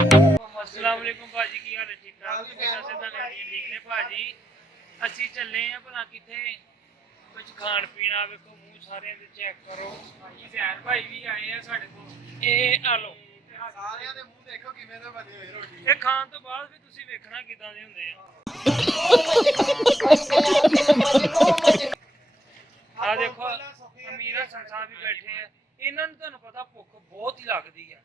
अस्सलाम वालेकुम भाजी की हाल है ठीक ठाक ठीक ने भाजी ਅਸੀਂ ਚੱਲੇ ਆ ਭਲਾ ਕਿਥੇ ਕੁਝ ਖਾਣ ਪੀਣਾ ਵੇਖੋ ਮੂੰਹ ਸਾਰਿਆਂ ਦੇ ਚੈੱਕ ਕਰੋ ਭਾਜੀ ਜ਼ੈਨ ਭਾਈ ਵੀ ਆਏ ਆ ਸਾਡੇ ਕੋਲ ਇਹ ਆ ਲੋ ਸਾਰਿਆਂ ਦੇ ਮੂੰਹ ਦੇਖੋ ਕਿਵੇਂ ਦੇ ਬਣੇ ਹੋਏ ਰੋਟੀ ਇਹ ਖਾਣ ਤੋਂ ਬਾਅਦ ਵੀ ਤੁਸੀਂ ਵੇਖਣਾ ਕਿਦਾਂ ਦੇ ਹੁੰਦੇ ਆ ਦੇਖੋ ਅਮੀਰਾ ਸੰਸਾਰ ਵੀ ਬੈਠੇ ਆ ਇਹਨਾਂ ਨੂੰ ਤੁਹਾਨੂੰ ਪਤਾ ਭੁੱਖ ਬਹੁਤ ਹੀ ਲੱਗਦੀ ਆ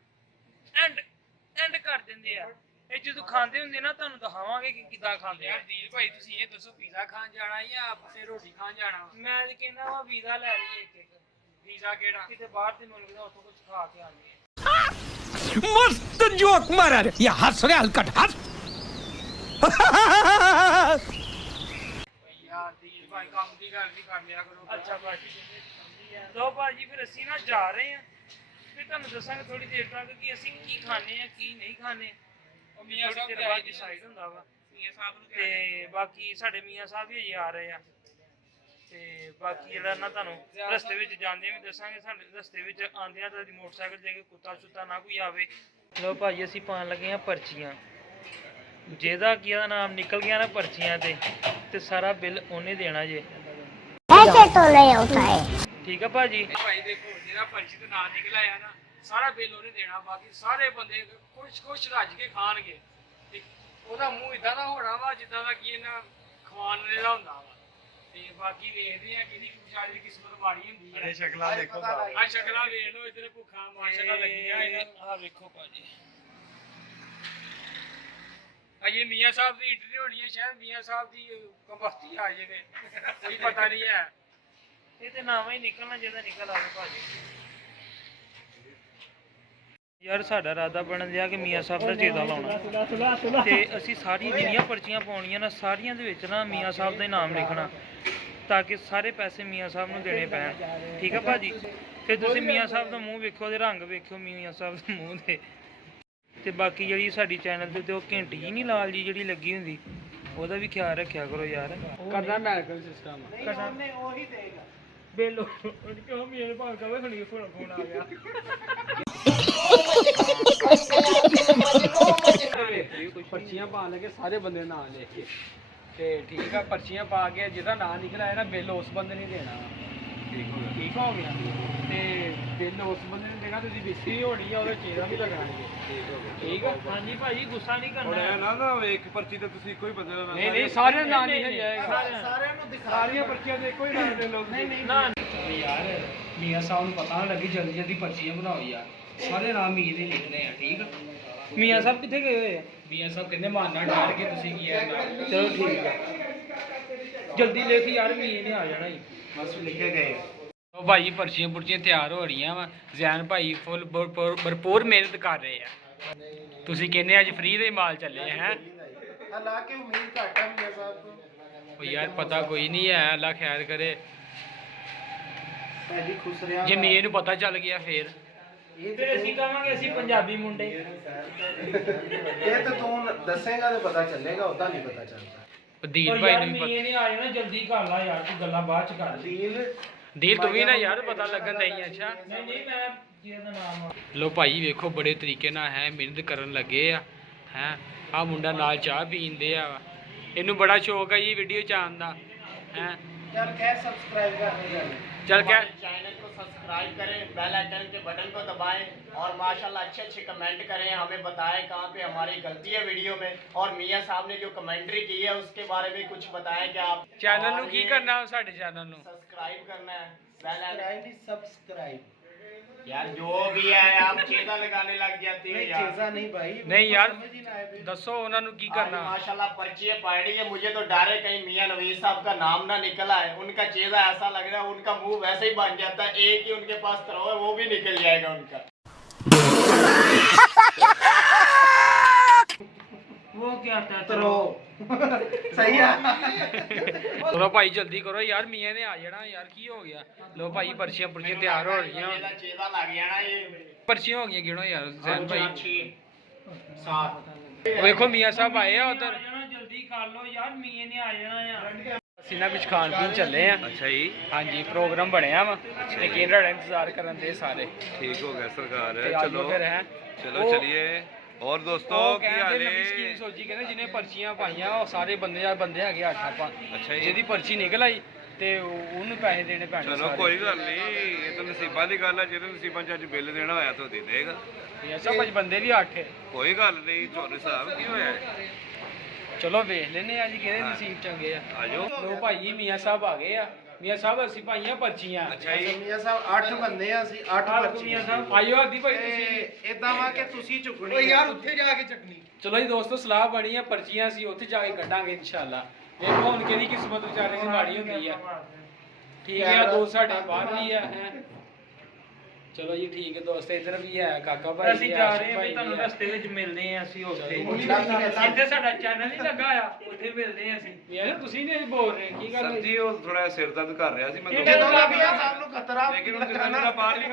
ਐਂਡ ਕਰ ਦਿੰਦੇ ਆ ਇਹ ਜਦੋਂ ਖਾਂਦੇ ਹੁੰਦੇ ਨਾ ਤੁਹਾਨੂੰ ਦਿਖਾਵਾਂਗੇ ਕਿ ਕਿੱਦਾਂ ਖਾਂਦੇ ਆ ਦੀਲ ਭਾਈ ਤੁਸੀਂ ਇਹ ਦੱਸੋ ਪੀਜ਼ਾ ਖਾਣ ਜਾਣਾ ਜਾਂ ਆਪਣੇ ਰੋਟੀ ਖਾਣ ਜਾਣਾ ਮੈਂ ਤੇ ਕਹਿੰਦਾ ਵਾ ਪੀਜ਼ਾ ਲੈ ਲਈਏ ਇੱਕ ਪੀਜ਼ਾ ਕਿਹੜਾ ਕਿਤੇ ਬਾਹਰ ਦੇ ਮੁਲਕ ਦਾ ਉੱਥੋਂ ਕੁਝ ਖਾ ਕੇ ਆਉਂਦੇ मस्त जोक मारा रे ये हंस रे हलकट हंस यार ਦੀਲ ਭਾਈ ਕੰਮ ਦੀ ਗੱਲ ਵੀ ਕਰ ਲਿਆ ਕਰੋ ਅੱਛਾ ਭਾਜੀ ਲੋ ਭਾਜੀ ਫਿਰ ਅਸੀਂ ਨਾ ਜਾ ਰਹੇ ਆ ਫਿਰ ਤੁਹਾਨੂੰ ਦੱਸਾਂਗੇ ਥੋੜੀ ਦੇਰ ਤੱਕ ਕਿ ਅਸੀਂ ਕੀ ਖਾਣੇ ਆ ਕੀ ਨਹੀਂ ਖਾਣੇ ਉਹ ਮੀਆਂ ਸਾਹਿਬ ਦੇ ਬਾਅਦ ਡਿਸਾਈਡ ਹੁੰਦਾ ਵਾ ਮੀਆਂ ਸਾਹਿਬ ਨੂੰ ਤੇ ਬਾਕੀ ਸਾਡੇ ਮੀਆਂ ਸਾਹਿਬ ਵੀ ਆ ਰਹੇ ਆ ਤੇ ਬਾਕੀ ਜਿਹੜਾ ਨਾ ਤੁਹਾਨੂੰ ਰਸਤੇ ਵਿੱਚ ਜਾਂਦੇ ਵੀ ਦੱਸਾਂਗੇ ਸਾਡੇ ਰਸਤੇ ਵਿੱਚ ਆਉਂਦਿਆਂ ਤਾਂ ਮੋਟਰਸਾਈਕਲ ਦੇ ਕੇ ਕੁੱਤਾ ਸੁੱਤਾ ਨਾ ਕੋਈ ਆਵੇ ਲੋ ਭਾਜੀ ਅਸੀਂ ਪਾਣ ਲੱਗੇ ਆ ਪਰਚੀਆਂ ਜਿਹਦਾ ਕੀ ਦਾ ਨਾਮ ਨਿਕਲ ਗਿਆ ਨਾ ਪਰਚੀਆਂ ਤੇ ਸਾਰਾ ਬਿੱਲ ਉਹਨੇ ਦੇਣਾ ਜੇ ऐसे तो नहीं होता है। ठीक है भाजी भाई देखो जेरा पर्ची ते नाम निकला है ना सारा बिल ਉਹਨੇ ਦੇਣਾ ਬਾਕੀ ਸਾਰੇ ਬੰਦੇ ਕੁਛ ਰੱਜ ਕੇ ਖਾਣਗੇ ਤੇ ਉਹਦਾ ਮੂੰਹ ਇਦਾਂ ਦਾ ਹੋਣਾ ਵਾ ਜਿੱਦਾਂ ਦਾ ਕੀ ਇਹਨਾਂ ਖਵਾਨ ਦਾ ਹੁੰਦਾ ਵਾ ਤੇ ਬਾਕੀ ਵੇਖਦੇ ਆ ਕਿਹਦੀ ਵਿਚਾਰੀ ਦੀ ਕਿਸਮਤ ਮਾੜੀ ਹੁੰਦੀ ਹੈ ਅਰੇ ਸ਼ਕਲਾਂ ਦੇਖੋ ਆ ਸ਼ਕਲਾਂ ਵੇਖ ਲਓ ਇਧਰ ਭੁੱਖਾ ਮਾਸ਼ਾਅੱਲਾ ਲੱਗੀਆਂ ਇਹਨਾਂ ਆ ਵੇਖੋ ਭਾਜੀ ਇਹ ਮੀਆਂ ਸਾਹਿਬ ਦੀ ਇੰਟਰਵਿਊ ਹੋਣੀ ਹੈ ਸ਼ਾਇਦ ਮੀਆਂ ਸਾਹਿਬ ਦੀ ਕੰਬਸਤੀ ਆ ਜਾਵੇ ਕੋਈ ਪਤਾ ਨਹੀਂ ਹੈ ਇਹ ਤੇ ਨਾਮ ਹੀ ਨਿਕਲਣਾ ਜਿਹਦਾ ਨਿਕਲ ਆਵੇ ਭਾਜੀ ਯਾਰ ਸਾਡਾ ਇਰਾਦਾ ਬਣ ਗਿਆ ਕਿ ਮੀਆਂ ਸਾਹਿਬ ਦਾ ਚੇਤਾ ਲਾਉਣਾ ਤੇ ਅਸੀਂ ਸਾਰੀਆਂ ਜਿੰਨੀਆਂ ਪਰਚੀਆਂ ਪਾਉਣੀਆਂ ਨਾ ਸਾਰੀਆਂ ਦੇ ਵਿੱਚ ਨਾ ਮੀਆਂ ਸਾਹਿਬ ਦਾ ਨਾਮ ਲਿਖਣਾ ਤਾਂ ਕਿ ਸਾਰੇ ਪੈਸੇ ਮੀਆਂ ਸਾਹਿਬ ਨੂੰ ਦੇਣੇ ਪੈਣ ਠੀਕ ਹੈ ਭਾਜੀ ਤੇ ਤੁਸੀਂ ਮੀਆਂ ਸਾਹਿਬ ਦਾ ਮੂੰਹ ਵੇਖੋ ਉਹਦੇ ਰੰਗ ਵੇਖੋ ਮੀਆਂ ਸਾਹਿਬ ਦੇ ਮੂੰਹ ਦੇ ਤੇ ਬਾਕੀ ਜਿਹੜੀ ਸਾਡੀ ਚੈਨਲ ਦੇ ਉੱਤੇ ਉਹ ਘੰਟੀ ਹੀ ਨਹੀਂ ਲਾਲ ਜੀ ਜਿਹੜੀ ਲੱਗੀ ਹੁੰਦੀ ਉਹਦਾ ਵੀ ਖਿਆਲ ਰੱਖਿਆ ਕਰੋ ਯਾਰ ਕਰਨਾ ਮੈਡੀਕਲ ਸਿਸਟਮ ਉਹਨੇ ਉਹੀ ਦੇਗਾ ਬੇਲੋ ਕਿਉਂ ਮੇਰੇ ਭਾਗ ਕਵੇ ਹੁਣੀ ਫੋਨ ਆ ਗਿਆ ਪਰਚੀਆਂ ਪਾਣ ਲੱਗੇ ਸਾਰੇ ਬੰਦੇ ਨਾਂ ਲਿਖ ਕੇ ਤੇ ਠੀਕ ਆ ਪਰਚੀਆਂ ਪਾ ਕੇ ਜਿਹਦਾ ਨਾਂ ਨਿਕਲਿਆ ਹੈ ਨਾ ਬਿੱਲ ਉਸ ਬੰਦੇ ਨੇ ਦੇਣਾ ਠੀਕ ਹੋ ਗਿਆ ਤੇ ਬਿੱਲ ਉਸ ਬੰਦੇ ਨੇ ਦੇਣਾ ਤੁਸੀਂ ਬਿਸਰੀ ਹੋਣੀ ਆ ਉਹਦੇ ਚੇਰਾ ਵੀ ਲੱਗਣਾ ਠੀਕ ਆ ਹਾਂਜੀ ਭਾਜੀ ਗੁੱਸਾ ਨਹੀਂ ਕਰਨਾ ਨਾ ਇੱਕ ਪਰਚੀ ਤੇ ਤੁਸੀਂ ਇੱਕੋ ਹੀ ਬੰਦੇ ਦਾ ਨਹੀਂ ਸਾਰੇ ਨਾਂ ਲਿਖਿਆ ਜਾਏਗਾ ਸਾਰਿਆਂ ਨੂੰ ਦਿਖਾ ਸਾਰੀਆਂ ਪਰਚੀਆਂ ਤੇ ਇੱਕੋ ਹੀ ਨਾਮ ਦੇ ਲੋਕ ਨਹੀਂ ਯਾਰ ਮੀਆਂ ਸਾਹਿਬ ਨੂੰ ਪਤਾ ਨਾ ਲੱਗੀ ਜਲਦੀ ਪਰਚੀਆਂ ਬਣਾਓ ਯਾਰ ਸਾਰੇ ਨਾਮ ਮੀਆਂ ਦੇ ਲਿਖਣੇ ਆ ਠੀਕ ਆ ਮੀਆਂ ਸਾਹਿਬ ਕਿੱਥੇ ਗਏ ਹੋਏ ਆ ਮੀਆਂ ਸਾਹਿਬ ਕਹਿੰਦੇ ਮਾਰਨਾ ਡਰ ਕੇ ਤੁਸੀਂ ਕੀ ਹੈ ਚਲੋ ਠੀਕ ਆ ਜਲਦੀ ਲਿਖ ਯਾਰ ਮੀਆਂ ਨੇ ਆ ਜਾਣਾ ਜੀ ਬਸ ਲਿਖੇ ਗਏ ਉਹ ਭਾਈ ਪਰਚੀਆਂ ਪੁਰਚੀਆਂ ਤਿਆਰ ਹੋ ਰਹੀਆਂ ਵਾ ਜ਼ੈਨ ਭਾਈ ਫੁੱਲ ਭਰਪੂਰ ਮਿਹਨਤ ਕਰ ਰਹੇ ਆ ਤੁਸੀਂ ਕਹਿੰਦੇ ਅੱਜ ਫ੍ਰੀ ਦੇ ਮਾਲ ਚੱਲੇ ਹੈ ਹਾਲਾਂਕਿ ਉਮੀਦ ਘੱਟ ਹੈ ਮੀਆਂ ਸਾਹਿਬ ਤੋਂ ਉਹ ਯਾਰ ਪਤਾ ਕੋਈ ਨਹੀਂ ਹੈ ਅੱਲਾ ਖੈਰ ਕਰੇ ਪਹਿਲੀ ਖੁਸ਼ ਰਿਹਾ ਜੇ ਮੀਆਂ ਨੂੰ ਪਤਾ ਚੱਲ ਗਿਆ ਫੇਰ ਫਿਰ ਅਸੀਂ ਕਹਾਂਗੇ ਅਸੀਂ ਪੰਜਾਬੀ ਮੁੰਡੇ ਇਹ ਤਾਂ ਤੂੰ ਦੱਸੇਗਾ ਤੇ ਪਤਾ ਚੱਲੇਗਾ ਉਦਾਂ ਨਹੀਂ ਪਤਾ ਚੱਲਦਾ ਦੀਲ ਭਾਈ ਨੂੰ ਵੀ ਪਤਾ ਨਹੀਂ ਆ ਜਾਣਾ ਜਲਦੀ ਕਰ ਲਾ ਯਾਰ ਤੂੰ ਗੱਲਾਂ ਬਾਅਦ ਚ ਕਰ ਦੀਲ ਤੂੰ ਵੀ ਨਾ ਯਾਰ ਪਤਾ ਲੱਗਣ ਨਹੀਂ ਅੱਛਾ ਨਹੀਂ ਮੈਂ ਜਿਹਦਾ ਨਾਮ ਲੋ ਭਾਈ ਵੇਖੋ ਬੜੇ ਤਰੀਕੇ ਨਾਲ ਹੈ ਮਿਹਨਤ ਕਰਨ ਲੱਗੇ ਆ ਹੈ ਆ ਮੁੰਡਾ ਨਾਲ ਚਾਹ ਪੀਂਦੇ ਆ ਇਹਨੂੰ ਬੜਾ ਸ਼ੌਕ ਹੈ ਜੀ ਵੀਡੀਓ ਚ ਆਉਣ ਦਾ ਹੈ चल क्या सब्सक्राइब करने जाने चल क्या चैनल को सब्सक्राइब करें, बेल आइकन के बटन को दबाएं और माशाल्लाह अच्छे कमेंट करें, हमें बताएं कहाँ पे हमारी गलती है वीडियो में और मियाँ साहब ने जो कमेंट्री की है उसके बारे में कुछ बताएं कि आप चैनल ਨੂੰ ਕੀ ਕਰਨਾ ਸਾਡੇ ਚੈਨਲ ਨੂੰ सब्सक्राइब करना है, बेल आइकन सब्सक्राइब यार जो भी है आप चेता लगाने लग जाती है यार चेजा नहीं भाई नहीं यार ਦੱਸੋ ਉਹਨਾਂ ਨੂੰ ਕੀ आज ਕਰਨਾ माशाल्लाह पर्ची पड़ी है, मुझे तो डर है कहीं मियाँ नवीस साहब का नाम ना निकला है, उनका चेहरा ऐसा लग रहा है उनका मुंह वैसे ही बन जाता है, एक ही उनके पास करो है वो भी निकल जाएगा उनका वो क्या था तरो सही है ਚਲੋ ਭਾਈ ਜਲਦੀ ਕਰੋ ਯਾਰ ਮੀਆਂ ਨੇ ਆ ਜਾਣਾ ਯਾਰ ਕੀ ਹੋ ਗਿਆ ਲੋ ਭਾਈ ਪਰਚੀਆਂ ਪੁਰਚੀਆਂ ਤਿਆਰ ਹੋ ਰਹੀਆਂ चेहरा लग जाना ये ਪਰਚੀਆਂ ਹੋ ਗਈਆਂ ਗਿਣੋ ਯਾਰ ਜ਼ੈਨ ਭਾਈ 6 7 ਵੇਖੋ ਮੀਆਂ ਸਾਹਿਬ ਆਏ ਆ ਉਧਰ ਜਲਦੀ ਕਰ ਲੋ ਯਾਰ ਮੀਆਂ ਨੇ ਆ ਜਾਣਾ ਆ ਅਸੀਂ ਨਾ ਕੁਝ ਖਾਣ ਪੀਣ ਚੱਲੇ ਆ ਅੱਛਾ ਜੀ ਹਾਂਜੀ ਪ੍ਰੋਗਰਾਮ ਬਣਿਆ ਵਾ ਤੇ ਕਿਹੜਾ ਇੰਤਜ਼ਾਰ ਕਰਨ ਦੇ ਸਾਰੇ ਠੀਕ ਹੋ ਗਿਆ ਸਰਕਾਰ ਤੇ ਚਲੋ ਫਿਰ ਹੈ ਚਲੋ ਚਲਿਏ ਹੋਰ ਦੋਸਤੋ ਉਹ ਕੀ ਕਹਿੰਦੇ ਹਾਲ ਨਵੀਂ ਸਕੀਮ ਹੈ? ਸੋਚੀ ਕਹਿੰਦੇ ਜਿਹਨੇ ਪਰਚੀਆਂ ਪਾਈਆਂ ਉਹ ਸਾਰੇ ਬੰਦੇ ਹੈਗੇ 8 ਆਪਾਂ ਅੱਛਾ ਜੀ। ਜਿਹਦੀ ਪਰਚੀ ਨਿਕਲ ਆਈ ਤੇ ਉਹਨੂੰ ਪੈਸੇ ਦੇਣੇ ਪੈਣੇ ਚਲੋ ਕੋਈ ਗੱਲ ਨਹੀਂ, ਇਹ ਤਾਂ ਨਸੀਬਾਂ ਦੀ ਗੱਲ ਹੈ। ਜਿਹਦੇ ਨਸੀਬਾਂ 'ਚ ਅੱਜ ਬਿੱਲ ਦੇਣਾ ਹੋਇਆ ਤਾਂ ਉਹ ਦੇ ਦੇਗਾ। ਐਸਾ ਕੁਝ ਬੰਦੇ ਵੀ 8 ਹੈ। ਕੋਈ ਗੱਲ ਨਹੀਂ। ਝੋਨੇ ਸਾਹਿਬ ਕੀ ਹੋਇਆ ਹੈ? ਚਲੋ ਵੇਖ ਲੈਨੇ ਆ ਜੀ ਕਿਹਦੇ ਨਸੀਬ ਚੰਗੇ ਆ। ਆਜੋ। ਲੋ ਭਾਈ ਮੀਆਂ ਸਾਹਿਬ ਆ ਗਏ ਆ। ਮੀਆਂ ਸਾਹਿਬ ਅਸੀਂ ਪਾਈਆਂ ਪਰਚੀਆਂ। ਅੱਛਾ ਜੀ। ਮੀਆਂ ਸਾਹਿਬ 8 ਬੰਦੇ ਆ, ਅਸੀਂ 8 ਪਰਚੀਆਂ ਸਾਹਿਬ। ਆਇਓ ਆਦੀ ਭਾਈ ਤੁਸੀਂ। ਇਦਾਂ ਵਾ ਕਿ ਤੁਸੀਂ ਚੁੱਕਣੀ। ਓ ਯਾਰ ਉੱਥੇ ਜਾ ਕੇ ਚੱਕਣੀ। ਚਲੋ ਜੀ ਦੋਸਤੋ ਸਲਾਹ ਬਣੀ ਆ ਪਰਚੀਆਂ ਅਸੀਂ ਉੱਥੇ ਜਾ ਕੇ ਕੱਢਾਂਗੇ ਇਨਸ਼ਾਅੱਲਾ। ਵੇਖੋ ਹੁਣ ਕਿਹਦੀ ਕਿਸਮਤ ਵਿਚਾਰੇ ਦੀ ਮਾੜੀ ਹੁੰਦੀ ਆ। ਠੀਕ ਹੈ ਦੋ ਸਾਡੇ ਬਾਹਰ ਵੀ ਆ ਹੈ। ਚਲੋ ਜੀ ਠੀਕ ਹੈ ਦੋਸਤ ਇਧਰ ਵੀ ਹੈ ਕਾਕਾ ਭਾਈ ਅਸੀਂ ਜਾ ਰਹੇ ਹਾਂ ਵੀ ਤੁਹਾਨੂੰ ਰਸਤੇ ਵਿੱਚ ਮਿਲਦੇ ਹਾਂ ਅਸੀਂ ਉੱਥੇ ਇੱਥੇ ਸਾਡਾ ਚੈਨਲ ਨਹੀਂ ਲੱਗਾ ਆ ਉੱਥੇ ਮਿਲਦੇ ਹਾਂ ਅਸੀਂ ਯਾਰ ਤੁਸੀਂ ਨਹੀਂ ਬੋਲ ਰਹੇ ਕੀ ਗੱਲ ਸਰ ਜੀ ਉਹ ਥੋੜਾ ਸਿਰ ਦਰਦ ਕਰ ਰਿਹਾ ਸੀ ਮੈਂ ਜਦੋਂ ਦਾ ਮੀਆਂ ਸਾਹਿਬ ਨੂੰ ਖਤਰਾ ਲੇਕਿਨ ਹੁਣ ਜਿੱਦਾਂ ਦਾ ਬਾਹਰਲੀ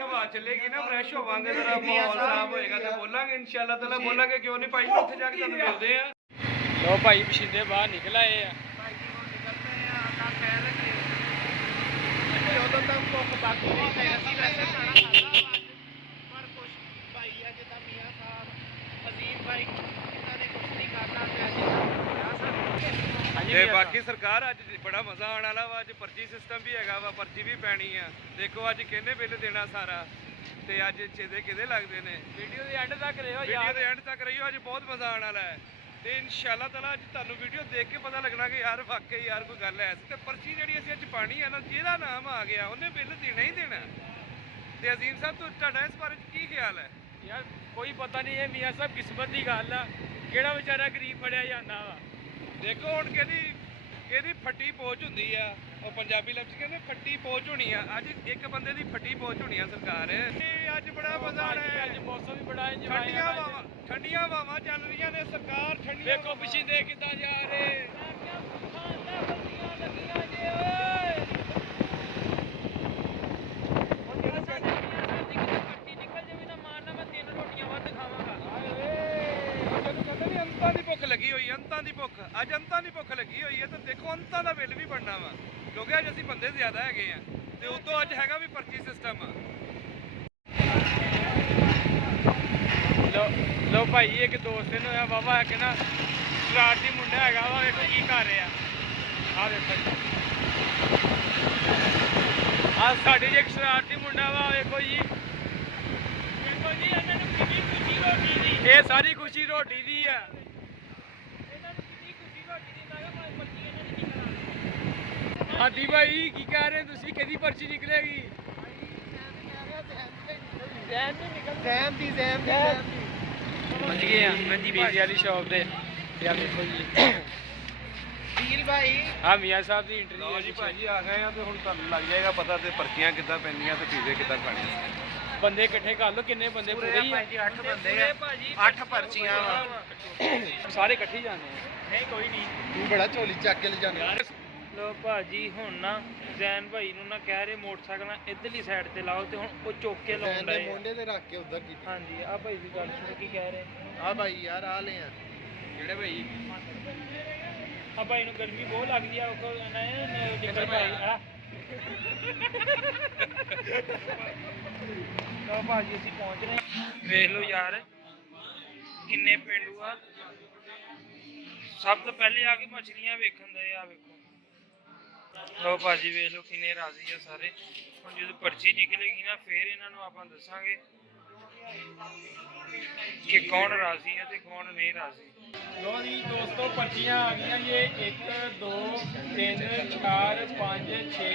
ਹਵਾ ਚੱਲੇਗੀ ਨਾ ਫਰੈਸ਼ ਹੋਵਾਂਗੇ ਜਰਾ ਮਾਹੌਲ ਸਾਫ ਹੋਏਗਾ ਤੇ ਬੋਲਾਂਗੇ ਇਨਸ਼ਾਅੱਲਾ ਤਾਲਾ ਬੋਲਾਂਗੇ ਕਿਉਂ ਨਹੀਂ ਭਾਈ ਉੱਥੇ ਜਾ ਕੇ ਤੁਹਾਨੂੰ ਮਿਲਦੇ ਆ। ਲੋ ਭਾਈ ਪਛੀਦੇ ਬਾਹਰ ਨਿਕਲ ਆਏ ਆ। ਉਦੋਂ ਤੱਕ ਭੁੱਖ ਬਾਕੀ ਨਹੀਂ ਪਈ, ਅਸੀਂ ਵੈਸੇ ਖਾਣਾ ਖਾਦਾ ਪਰ ਕੁਛ ਭਾਈ ਆ ਜਿੱਦਾਂ ਮੀਆਂ ਸਾਹਿਬ ਅਜ਼ੀਮ ਭਾਈ ਇਹਨਾਂ ਨੇ ਕੁਛ ਨਹੀਂ ਖਾਦਾ ਤੇ ਅਸੀਂ ਤੇ ਬਾਕੀ ਸਰਕਾਰ ਅੱਜ ਬੜਾ ਮਜ਼ਾ ਆਉਣ ਵਾਲਾ ਵਾ। ਅੱਜ ਪਰਚੀ ਸਿਸਟਮ ਵੀ ਹੈਗਾ ਵਾ, ਪਰਚੀ ਵੀ ਪੈਣੀ ਆ। ਦੇਖੋ ਅੱਜ ਕਿਹਨੇ ਬਿੱਲ ਦੇਣਾ ਸਾਰਾ ਤੇ ਅੱਜ ਛੇਦੇ ਕਿਹਦੇ ਲੱਗਦੇ ਨੇ। ਵੀਡੀਓ ਦੇ ਐਂਡ ਤੱਕ ਰਹੋ ਵੀਡੀਓ ਦੇ ਐਂਡ ਤੱਕ ਰਹੀਓ, ਅੱਜ ਬਹੁਤ ਮਜ਼ਾ ਆਉਣ ਵਾਲਾ ਹੈ। ਤੇ ਇਨਸ਼ਾਅੱਲਾ ਤਾਲਾ ਅੱਜ ਤੁਹਾਨੂੰ ਵੀਡੀਓ ਦੇਖ ਕੇ ਪਤਾ ਲੱਗਣਾ ਕਿ ਯਾਰ ਵਾਕਈ ਯਾਰ ਕੋਈ ਗੱਲ ਹੈ। ਤੇ ਪਰਚੀ ਜਿਹੜੀ ਅਸੀਂ ਅੱਜ ਪਾਣੀ ਹੈ ਨਾ, ਜਿਹਦਾ ਨਾਮ ਆ ਗਿਆ ਉਹਨੇ ਬਿੱਲ ਦੇਣਾ ਹੀ ਦੇਣਾ। ਤੇ ਅਜ਼ੀਮ ਸਾਹਿਬ ਤੁਹਾਡਾ ਇਸ ਬਾਰੇ ਕੀ ਖਿਆਲ ਹੈ? ਯਾਰ ਕੋਈ ਪਤਾ ਨਹੀਂ ਇਹ ਮੀਆਂ ਸਾਹਿਬ ਕਿਸਮਤ ਦੀ ਗੱਲ ਆ ਕਿਹੜਾ ਵਿਚਾਰਾ ਗਰੀਬ ਫੜਿਆ ਜਾਂਦਾ ਵਾ। ਦੇਖੋ ਹੁਣ ਕਿਹਦੀ ਫੱਟੀ ਪਹੁੰਚ ਹੁੰਦੀ ਆ। ਉਹ ਪੰਜਾਬੀ ਲਫ਼ਜ਼ ਕਹਿੰਦੇ ਫੱਟੀ ਪਹੁੰਚ ਹੋਣੀ ਆ। ਅੱਜ ਇੱਕ ਬੰਦੇ ਦੀ ਫੱਟੀ ਪਹੁੰਚ ਹੋਣੀ ਆ ਸਰਕਾਰ। ਇਹ ਅੱਜ ਬੜਾ ਮਜ਼ਾ ਆਣਾ ਹੈ। ਅੱਜ ਮੌਸਮ ਵੀ ਬੜਾ ਇੰਜੋਏ ਠੰਡੀਆਂ ਹਵਾਵਾਂ ਚੱਲ ਰਹੀਆਂ ਨੇ। ਸਰਕਾਰ ਠੰਡੀਆਂ ਦੇਖੋ ਪਛੀਦੇ ਕਿੱਦਾਂ ਜਾ ਰਹੇ। ਅੰਤਾਂ ਦੀ ਭੁੱਖ ਲੱਗੀ ਹੋਈ ਹੈ, ਅੰਤਾਂ ਦੀ ਭੁੱਖ। ਅੱਜ ਅੰਤਾਂ ਦੀ ਭੁੱਖ ਲੱਗੀ ਹੋਈ ਹੈ ਤੇ ਦੇਖੋ ਅੰਤਾਂ ਦਾ ਬਿੱਲ ਵੀ ਬਣਨਾ ਵਾ ਕਿਉਂਕਿ ਅੱਜ ਅਸੀਂ ਬੰਦੇ ਜ਼ਿਆਦਾ ਹੈਗੇ ਆ ਤੇ ਉਤੋਂ ਅੱਜ ਹੈਗਾ ਵੀ ਪਰਚੀ ਸਿਸਟਮ ਆ। ਲੋ ਭਾਈ ਇੱਕ ਦੋਸਤ ਨੂੰ ਹੋਇਆ ਬਾਬਾ ਕਿ ਨਾ ਸ਼ਰਾਰਤੀ ਮੁੰਡਾ ਹੈਗਾ ਵਾ ਵੇਖੋ ਕੀ ਕਰ ਰਿਹਾ। ਆ ਵੇਖੋ ਆ ਸਾਡੇ ਜੇ ਇੱਕ ਸ਼ਰਾਰਤੀ ਮੁੰਡਾ ਵਾ ਵੇਖੋ ਜੀ। ਵੇਖੋ ਜੀ ਇਹਨਾਂ ਨੂੰ ਕਿੰਨੀ ਖੁਸ਼ੀ ਰੋਟੀ ਦੀ। ਇਹ ਸਾਰੀ ਖੁਸ਼ੀ ਰੋਟੀ ਦੀ ਆ। ਹਾਦੀ ਭਾਈ ਕੀ ਕਹਿ ਰਹੇ ਤੁਸੀਂ ਕਿਹਦੀ ਪਰਚੀ ਨਿਕਲੇਗੀ? ਪਹੁੰਚ ਗਏ ਆ ਹਾਂਜੀ ਭਾਜੀ ਵਾਲੀ ਸ਼ਾਪ ਤੇ। ਯਾਰ ਦੇਖੋ ਜੀ ਵੀਰ ਭਾਈ ਹਾਂ ਮੀਆਂ ਸਾਹਿਬ ਦੀ ਇੰਟਰਵਿਊ ਲਓ ਜੀ ਭਾਜੀ ਆ ਗਏ ਆ ਤੇ ਹੁਣ ਤੁਹਾਨੂੰ ਲੱਗ ਜਾਏਗਾ ਪਤਾ ਤੇ ਪਰਚੀਆਂ ਕਿੱਦਾਂ ਪੈਂਦੀਆਂ ਤੇ ਪੀਜ਼ੇ ਕਿੱਦਾਂ ਖਾਣੇ। ਬੰਦੇ ਇਕੱਠੇ ਕਰ ਲਓ ਕਿੰਨੇ ਬੰਦੇ ਪੂਰੇ ਹੀ ਆ? 8 ਬੰਦੇ ਆ, 8 ਪਰਚੀਆਂ ਵਾ। ਸਾਰੇ ਇਕੱਠੇ ਹੀ ਜਾਂਦੇ ਆ। ਨਹੀਂ ਕੋਈ ਨਹੀਂ ਤੂੰ ਬੜਾ ਝੋਲੀ ਚੱਕ ਕੇ ਲੈ ਜਾਣਾ। ਲੋ ਭਾਜੀ ਹੁਣ ਨਾ ਜ਼ੈਨ ਭਾਈ ਨੂੰ ਨਾ ਕਹਿ ਰਹੇ ਮੋਟਰਸਾਈਕਲ ਨਾਲ ਇੱਧਰਲੀ ਸਾਈਡ ਤੇ ਲਾਓ ਤੇ ਹੁਣ ਉਹ ਚੁੱਕ ਕੇ ਲਾਉਣ ਡਏ ਆ। ਮੋਢੇ ਤੇ ਰੱਖ ਕੇ ਉਧਰ ਕੀਤੀ। ਹਾਂਜੀ ਆ ਭਾਈ ਦੀ ਗੱਲ ਸੁਣ ਕੀ ਕਹਿ ਰਹੇ ਆ ਭਾਈ ਯਾਰ ਆ ਲੈ ਆ ਕਿਹੜੇ ਭਾਈ? ਆ ਭਾਈ ਨੂੰ ਗਰਮੀ ਬਹੁਤ ਲੱਗਦੀ ਆ ਉਹ ਨਾ ਨਿਕਲ ਭਾਈ ਆ ਲੋ ਭਾਜੀ ਅਸੀਂ ਪਹੁੰਚ ਰਹੇ ਹਾਂ। ਵੇਖ ਲਓ ਯਾਰ ਕਿੰਨੇ ਪਿੰਡੂ ਆ। ਸਭ ਤੋਂ ਪਹਿਲੇ ਆ ਕੇ ਮਛਲੀਆਂ ਵੇਖਣ ਦੇ ਆ ਵੇਖੋ। ਲੋ ਭਾਜੀ ਵੇਖ ਲਓ ਕਿੰਨੇ ਰਾਜ਼ੀ ਆ ਸਾਰੇ। ਹੁਣ ਜਦੋਂ ਪਰਚੀ ਨਿਕਲੇਗੀ ਨਾ ਫੇਰ ਇਹਨਾਂ ਨੂੰ ਆਪਾਂ ਦੱਸਾਂਗੇ ਕਿ ਕੌਣ ਰਾਜ਼ੀ ਹੈ ਤੇ ਕੌਣ ਨਹੀਂ ਰਾਜ਼ੀ। ਲੋ ਜੀ ਦੋਸਤੋ ਪਰਚੀਆਂ ਆ ਗਈਆਂ ਜੀ 1 2 3 4 5 6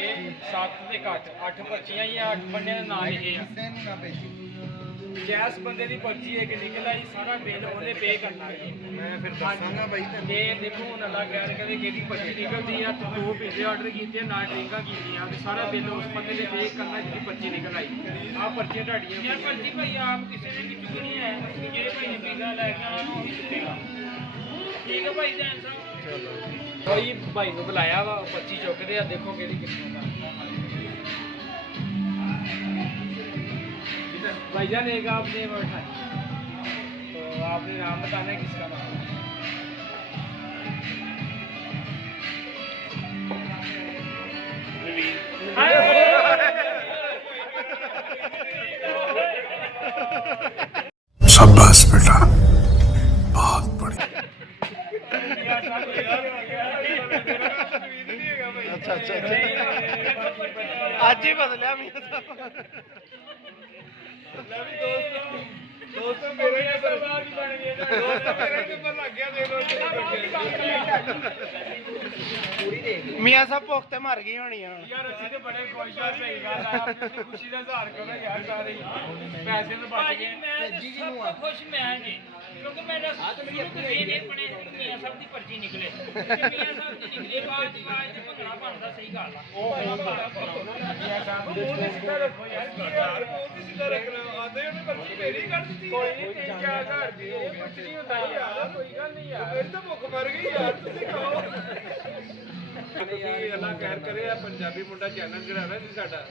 7 ਤੇ ਘੱਟ 8 ਪਰਚੀਆਂ ਹੀ 8 ਬੰਦਿਆਂ ਦੇ ਨਾਂ ਲਿਖੇ ਆ। ਜੈਸ ਬੰਦੇ ਦੀ ਪਰਚੀ ਇੱਕ ਨਿਕਲ ਆਈ ਸਾਰਾ ਬਿੱਲ ਉਹਨੇ ਪੇ ਕਰਨਾ ਜੀ। ਮੈਂ ਫਿਰ ਦੱਸਾਂਗਾ ਬਾਈ ਤੇ ਦੇਖੋ ਹੁਣ ਅੱਲਾ ਕਹਿ ਕਦੇ ਕਿਹਦੀ ਪਰਚੀ ਨਿਕਲਦੀ ਆ ਤੇ 2 ਪੀਜ਼ੇ ਆਰਡਰ ਕੀਤੇ ਨਾਲ ਡਰਿੰਕਾਂ ਕੀਤੀਆਂ ਤੇ ਸਾਰਾ ਬਿੱਲ ਉਸ ਬੰਦੇ ਨੇ ਪੇ ਕਰਨਾ ਜਿਹਦੀ ਪਰਚੀ ਨਿਕਲ ਆਈ। ਆਹ ਪਰਚੀਆਂ ਤੁਹਾਡੀਆਂ। ਯਾਰ ਪਰਚੀ ਭਾਈ ਆਪ ਕਿਸੇ ਨੇ ਵੀ ਚੁੱਕਣੀ ਹੈ। ਜਿਹੜੇ ਭਾਈ ਨੇ ਪੀਜ਼ਾ ਲੈ ਕੇ ਆਉਣਾ ਉਹ ਹੀ ਚੁੱਕੇਗਾ। ਠੀਕ ਹੈ ਭਾਈ ਜੈਨ ਸਾਹਿਬ। ਚਲੋ ਕੋਈ ਭਾਈ ਨੂੰ ਬੁਲਾਇਆ ਵਾ ਪਰਚੀ ਚੁੱਕਦੇ ਆ ਦੇਖੋ ਕਿਹੜੀ ਕਿਸਮ ਦਾ। भाईजान एक आपने उठाई तो आपने नाम बताना है किसका नाम बेटा बहुत बढ़िया। ਅੱਛਾ ਅੱਛਾ ਅੱਜ ਹੀ ਬਦਲਿਆ ਮੀਆਂ ਸਾਹਿਬ ਲੈ ਵੀ ਦੋਸਤੋ ਮੇਰੇ ਨੰਬਰ ਬਾਅਦ ਹੀ ਬਣ ਗਿਆ ਦੋਸਤੋ ਮੇਰੇ ਨੰਬਰ ਲੱਗ ਗਿਆ ਦੇ ਲੋ ਮੀਆਂ ਸਾਹਿਬ ਭੁੱਖ ਤੇ ਮਰ ਗਈ ਹੋਣੀ ਆ ਹੁਣ ਯਾਰ ਅਸੀਂ ਤੇ ਬੜੇ ਖੁਸ਼ ਆ, ਸਹੀ ਗੱਲ ਆ, ਆਪਣੀ ਖੁਸ਼ੀ ਦਾ ਇਜ਼ਹਾਰ ਕਰੋ ਯਾਰ ਸਾਰੇ ਹੀ। ਪੈਸੇ ਤਾਂ ਬਚ ਭਾਜੀ ਗਏ। ਮੈਂ ਤੇ ਸਭ ਤੋਂ ਖੁਸ਼ ਮੈਂ ਜੀ, ਕਿਉਂਕਿ ਮੇਰਾ ਸ਼ੁਰੂ ਤੋਂ ਇਹ ਨਹੀਂ ਬਣੇ ਮੀਆਂ ਸਾਹਿਬ ਦੀ ਪਰਚੀ ਨਿਕਲੇ ਤੇ ਮੀਆਂ ਸਾਹਿਬ ਦੀ ਨਿਕਲੇ ਬਾਅਦ ਤੇ ਭੰਗੜਾ ਬਣਦਾ, ਸਹੀ ਗੱਲ ਆ। ਉਹ ਤੇ ਸਿੱਧਾ ਰੱਖੋ ਯਾਰ, ਕੀ ਯਾਰ ਉਹਦੀ ਸਿੱਧਾ ਰੱਖਣਾ ਆਦੇ ਉਹਨੇ ਪਰਚੀ ਮੇਰੀ ਕੱਢ ਦਿੱਤੀ ਕੋਈ ਨਹੀਂ 3-4 ਹਜ਼ਾਰ ਦੀ ਇਹ ਕੁਛ ਨਹੀਂ ਹੁੰਦਾ ਯਾਰ, ਕੋਈ ਗੱਲ ਨਹੀਂ ਯਾਰ। ਮੇਰੀ ਤਾਂ ਭੁੱਖ ਮਰ ਗਈ ਯਾਰ ਤੁਸੀਂ ਖਾਓ ਤੁਸੀਂ ਅੱਲਾ ਖੈਰ ਕਰੇ ਆ ਪੰਜਾਬੀ ਮੁੰਡਾ ਚੈਨਲ ਜਿਹੜਾ ਨਾ ਜੀ ਸਾਡਾ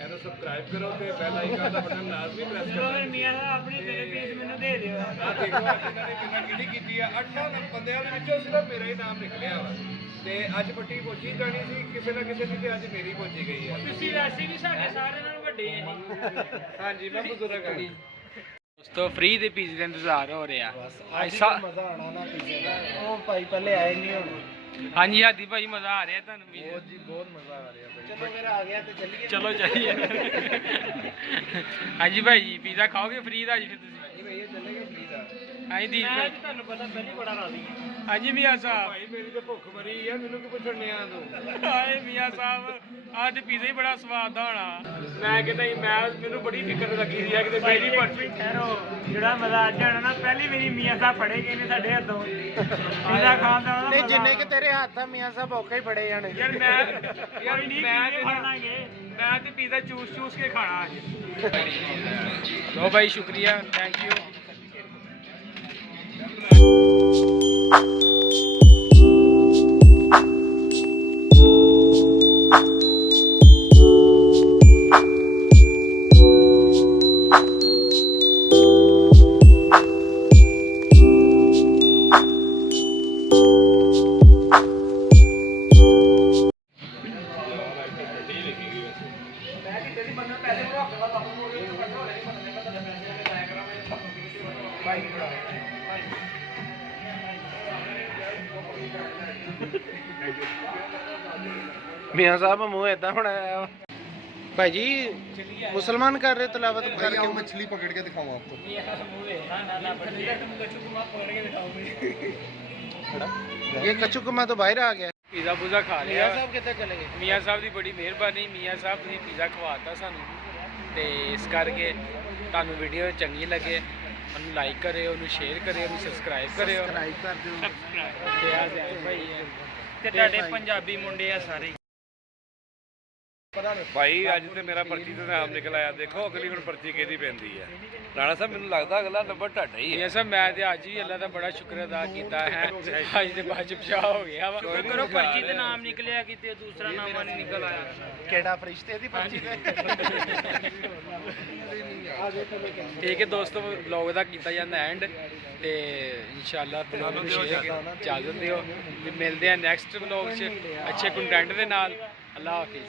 ਇਹਨੂੰ ਸਬਸਕ੍ਰਾਈਬ ਕਰੋ ਤੇ ਬੈਲ ਆਈਕਨ ਦਾ ਬਟਨ ਲਾਜ਼ਮੀ ਪ੍ਰੈਸ ਕਰੋ ਮੀਆਂ ਸਾਹਿਬ ਆਪਣੀ ਤੇਰੇ ਪੀਸ ਮੈਨੂੰ ਦੇ ਦਿਓ। ਆ ਦੇਖੋ ਅੱਜ ਇਹਨਾਂ ਨੇ ਕਿੰਨਾ ਕਿਹੜੀ ਕੀਤੀ ਆ 8 ਬੰਦਿਆਂ ਦੇ ਵਿੱਚੋਂ ਸਿਰਫ ਮੇਰਾ ਹੀ ਨਾਮ ਨਿਕਲਿਆ ਵਾ ਤੇ ਅੱਜ ਪੱਟੀ ਪਹੁੰਚੀ ਜਾਣੀ ਸੀ ਕਿਸੇ ਨਾ ਕਿਸੇ ਦੀ ਤੇ ਅੱਜ ਮੇਰੀ ਪਹੁੰਚੀ ਗਈ ਆ ਤੁਸੀਂ ਵੈਸੇ ਵੀ ਸਾਡੇ ਸਾਰਿਆਂ ਨਾਲੋਂ ਵੱਡੇ ਆ ਜੀ। ਹਾਂਜੀ ਮੈਂ ਬਜ਼ੁਰਗ ਹਾਂ ਦੋਸਤੋ ਫ੍ਰੀ ਦੇ ਪੀਜ਼ੇ ਦਾ ਇੰਤਜ਼ਾਰ ਹੋ ਰਿਹਾ। ਅੱਜ ਮਜ਼ਾ ਆਣਾ ਨਾ ਪੀਜ਼ੇ ਦਾ ਉਹ ਭਾਈ ਪਹਿਲੇ ਆਏ ਨਹੀਂ ਹੁਣ ਹਾਂਜੀ ਹਾਦੀ ਭਾਈ ਮਜ਼ਾ ਆ ਰਿਹਾ ਤੁਹਾਨੂੰ ਵੀ। ਜੀ ਬਹੁਤ ਮਜ਼ਾ ਆ ਰਿਹਾ ਭਾਈ ਚਲੋ ਫਿਰ ਆ ਗਿਆ ਤੇ ਚੱਲੀਏ ਚਲੋ ਜਾਈਏ। ਹਾਂਜੀ ਭਾਈ ਜੀ ਪੀਜ਼ਾ ਖਾਓਗੇ ਫ੍ਰੀ ਦਾ ਜੀ ਫਿਰ ਤੁਸੀਂ? ਜੀ ਭਈਆ ਚੱਲੇਗਾ ਪਲੀਜ਼ ਹਾਂਜੀ ਦੀਪ ਮੈਂ ਭਾਈ। ਤੇ ਤੁਹਾਨੂੰ ਪਤਾ ਪਹਿਲੀ ਬੜਾ ਰਾਜ਼ੀ ਹਾਂ। ਹਾਂਜੀ ਮੀਆਂ ਸਾਹਿਬ। ਭਾਈ ਮੇਰੀ ਤਾਂ ਭੁੱਖ ਮਰੀ ਆ ਮੈਨੂੰ ਕੀ ਪੁੱਛਣ ਆ ਤੂੰ ਹਾਏ ਮੀਆਂ ਸਾਹਿਬ ਅੱਜ ਪੀਜ਼ਾ ਹੀ ਬੜਾ ਸਵਾਦ ਦਾ ਹੋਣਾ। ਮੈਂ ਕਹਿੰਦਾ ਸੀ ਮੈਨੂੰ ਬੜੀ ਫਿਕਰ ਲੱਗੀ ਸੀ ਕਿ ਮੇਰੀ ਪਰਚੀ ਠਹਿਰੋ, ਜਿਹੜਾ ਮਜ਼ਾ ਅੱਜ ਆਣਾ ਨਾ ਪਹਿਲੀ ਮੇਰੀ ਮੀਆਂ ਸਾਹਿਬ ਫੜੇ ਗਏ ਨੇ ਸਾਡੇ ਹੱਥੋਂ ਪੀਜ਼ਾ ਖਾਣ ਦਾ ਨਹੀਂ ਜਿੰਨੇ ਕਿ ਤੇਰੇ ਹੱਥ ਆ ਮੀਆਂ ਸਾਹਿਬ ਔਖਾ ਹੀ ਫੜੇ ਜਾਣੇ ਯਾਰ ਮੈਂ ਤੇ ਪੀਜ਼ਾ ਚੂਸ ਕੇ ਖਾਣਾ ਅੱਜ। ਲੋ ਭਾਈ ਸ਼ੁਕਰੀਆ, ਥੈਂਕ ਯੂ। ਮੀਆਂ ਸਾਹਿਬ ਮੂੰਹ ਏਦਾਂ ਹੁਣ ਆਇਆ ਭਾਈ ਜੀ मुसलमान कर रहे तलावत करके मछली पकड़ के दिखाऊं आपको। ये कच्चू कुमा तो बाहर आ गया ਪੀਜ਼ਾ ਪੂਜ਼ਾ ਖਾ मियाँ ਲਿਆ। साहब कितने चले गए ਮੀਆਂ ਸਾਹਿਬ ਦੀ ਬੜੀ ਮਿਹਰਬਾਨੀ। ਮੀਆਂ ਸਾਹਿਬ ਤੁਸੀਂ ਪੀਜ਼ਾ ਖਵਾਤਾ ਸਾਨੂੰ ਤੇ ਇਸ ਕਰਕੇ ਤੁਹਾਨੂੰ ਵੀਡੀਓ ਚੰਗੀ ਲੱਗੇ ਉਹਨੂੰ ਲਾਈਕ ਕਰਿਓ, ਉਹਨੂੰ ਸ਼ੇਅਰ ਕਰਿਓ, ਉਹਨੂੰ ਸਬਸਕ੍ਰਾਈਬ ਕਰਿਓ सब्सक्राइब कर दो ਤੇ ਆ ਜਾਏ ਭਾਈ ਤੇ ਤੁਹਾਡੇ ਪੰਜਾਬੀ ਮੁੰਡੇ ਆ ਸਾਰੇ। ਭਾਈ ਅੱਜ ਤੇ ਮੇਰਾ ਪਰਚੀ ਤੇ ਨਾਮ ਨਿਕਲ ਆਇਆ ਦੇਖੋ ਅਗਲੀ ਹੁਣ ਪਰਚੀ ਕਿਹਦੀ ਪੈਂਦੀ ਹੈ ਰਾਣਾ ਸਾਹਿਬ ਮੈਨੂੰ ਲੱਗਦਾ ਅਗਲਾ ਨੰਬਰ ਤੁਹਾਡਾ ਹੀ ਹੈ ਇਹ ਸਭ ਮੈਂ ਤੇ ਅੱਜ ਵੀ ਅੱਲਾ ਦਾ ਬੜਾ ਸ਼ੁਕਰ ਅਦਾ ਕੀਤਾ ਹੈ। ਅੱਜ ਦੇ ਬਾਅਦ ਬਚਾਅ ਹੋ ਗਿਆ ਵਾ। ਸ਼ੁਕਰ ਕਰੋ ਪਰਚੀ ਤੇ ਨਾਮ ਨਿਕਲਿਆ, ਕਿਤੇ ਦੂਸਰਾ ਨਾਮ ਨਹੀਂ ਨਿਕਲ ਆਇਆ। केड़ा फरिश्ते दी पर्ची ते ਠੀਕ ਹੈ ਦੋਸਤੋ, ਵਲੌਗ ਦਾ ਕੀਤਾ ਜਾਂਦਾ ਐਂਡ ਤੇ ਇਨਸ਼ਾਅੱਲਾ ਤੁਹਾਨੂੰ ਇਜਾਜ਼ਤ ਦਿਓ ਤੇ ਮਿਲਦੇ ਆ ਨੈਕਸਟ ਵਲੌਗ 'ਚ ਅੱਛੇ ਕੰਟੈਂਟ ਦੇ ਨਾਲ। ਅੱਲਾ ਹਾਫਿਜ਼।